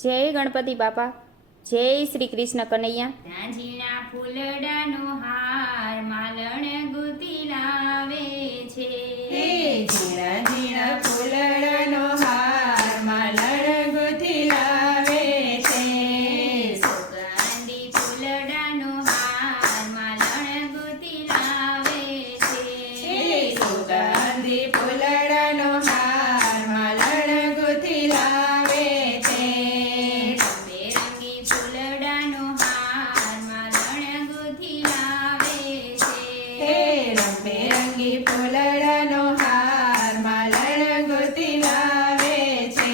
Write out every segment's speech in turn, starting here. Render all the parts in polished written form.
જય ગણપતિ બાપા, જય શ્રી કૃષ્ણ કનૈયા. ઝાંઝીના ફૂલડાનો હાર માલણ ગુથી લાવે છે. હે ઝીણા ઝીણા ફૂલડાનો હાર માલણ ગુથી લાવે છે. સુગંધી ફૂલડાનો હાર માલણ ગુથી લાવે છે. હે સુગંધી ફૂલડાનો હાર માલણ ગુથી લાવે છે. રંગબેરંગી ફૂલડાનો હાર માલણ ગુથી લાવે છે. હે રંગબેરંગી ફૂલડાનો હાર માલણ ગુથી લાવે છે.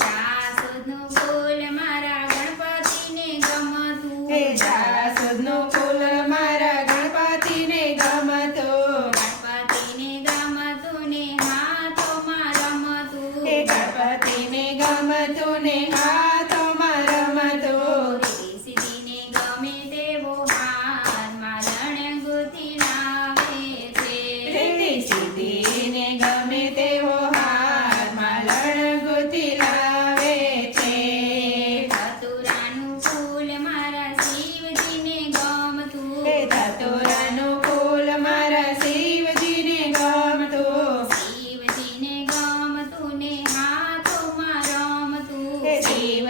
જાસૂદનું ફૂલ મારા ગણપતિને ગમતું. હે જાસૂદનું ફૂલ મારા ગણપતિને ગમતું. ગણપતિને ગમતું ને હાથોમાં રમતું. હે ગણપતિને ગમતું ને હાથોમાં રમતું. રીતિ સીધીને ગમે તેવો હાર માલણ ગુથી લાવે છે. રીતિ સીધીને ગમે તેવો હાર માલણ ગુથી લાવે છે. ધતુરાનું ફૂલ મારા શિવજીને ગમતું. હે ધતુરાનું ફૂલ મારા શિવજીને ગમતું. શિવજીને ગમતું ને હાથોમાં રમતું. હે શિવજીને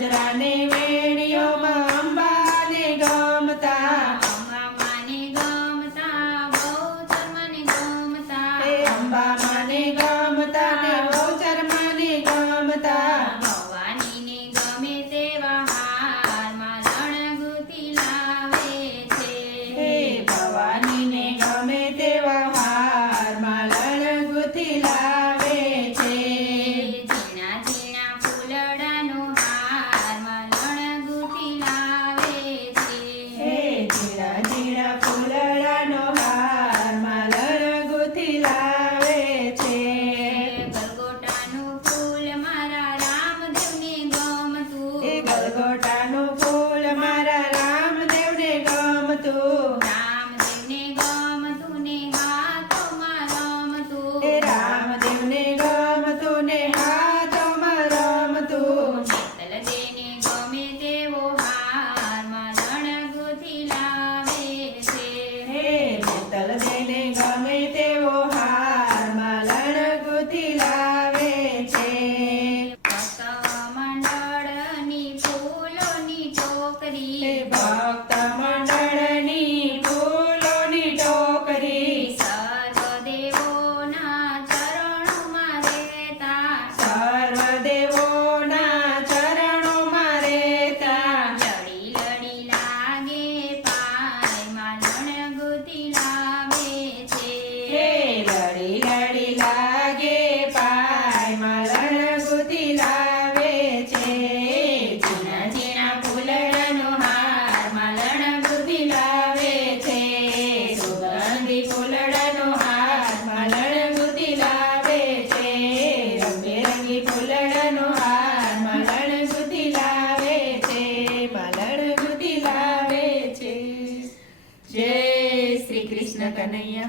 ગજરાને વેણીઓમાં અંબાને ગમતા અંબા માને ગમતા બહુચર મને ગમતા એ અંબા માને ગમતા ને બહુચર મને ગમતા ભવાનીને ગમે તેવા હારમાં રણગુથી લાવે છે હે ભવાનીને ગમે તેવા હારમાં લણગુથી લાવે છે ઝીણા ઝીણા ફૂલડાનો હારમાં રણગુથી લાવે છે હે ઝીણા ઝીણા ફૂલડાનો હારમાં લણગુથી લાવે છે ગલગોટાનું ફૂલ મારા રામદેવને ગમતું એ ગલગોટાનું ફૂલ મારા રામદેવને ગમતું રામદેવને ગમતું ને હાથોમાં રમતું એ રામદેવને ગમતું ને હાથોમાં રમતું શીતલ દેને ગમે તેવો હારમાં રણગુથી લાવે છે હે શીતલ દેને ગમે તેવો હારમાં લણગુથી લાવે છે ભક્ત મંડળની ફૂલોની હે ટોકરી ભક્ત મંડળની ફૂલોની ટોકરી સર્વદેવોના ચરણોમાં રહેતા સર્વદેવોના ચરણોમાં રહેતા લડી લડી લાગે પાયમાં રણગુથી લાવે છે હે લડી લડી લાગે પાયમાં લણગુથી લાવે છે ઝીણા ઝીણા ફૂલડાનો હારમાં લણગુથી લાવે છે સુગંધી ફૂલડાનો હારમાં લણગુથી લાવે છે રંગબેરંગી ફૂલડાનો હારમાં લણગુથી લાવે છે લણગુથી લાવે છે જય શ્રી કૃષ્ણ કનૈયા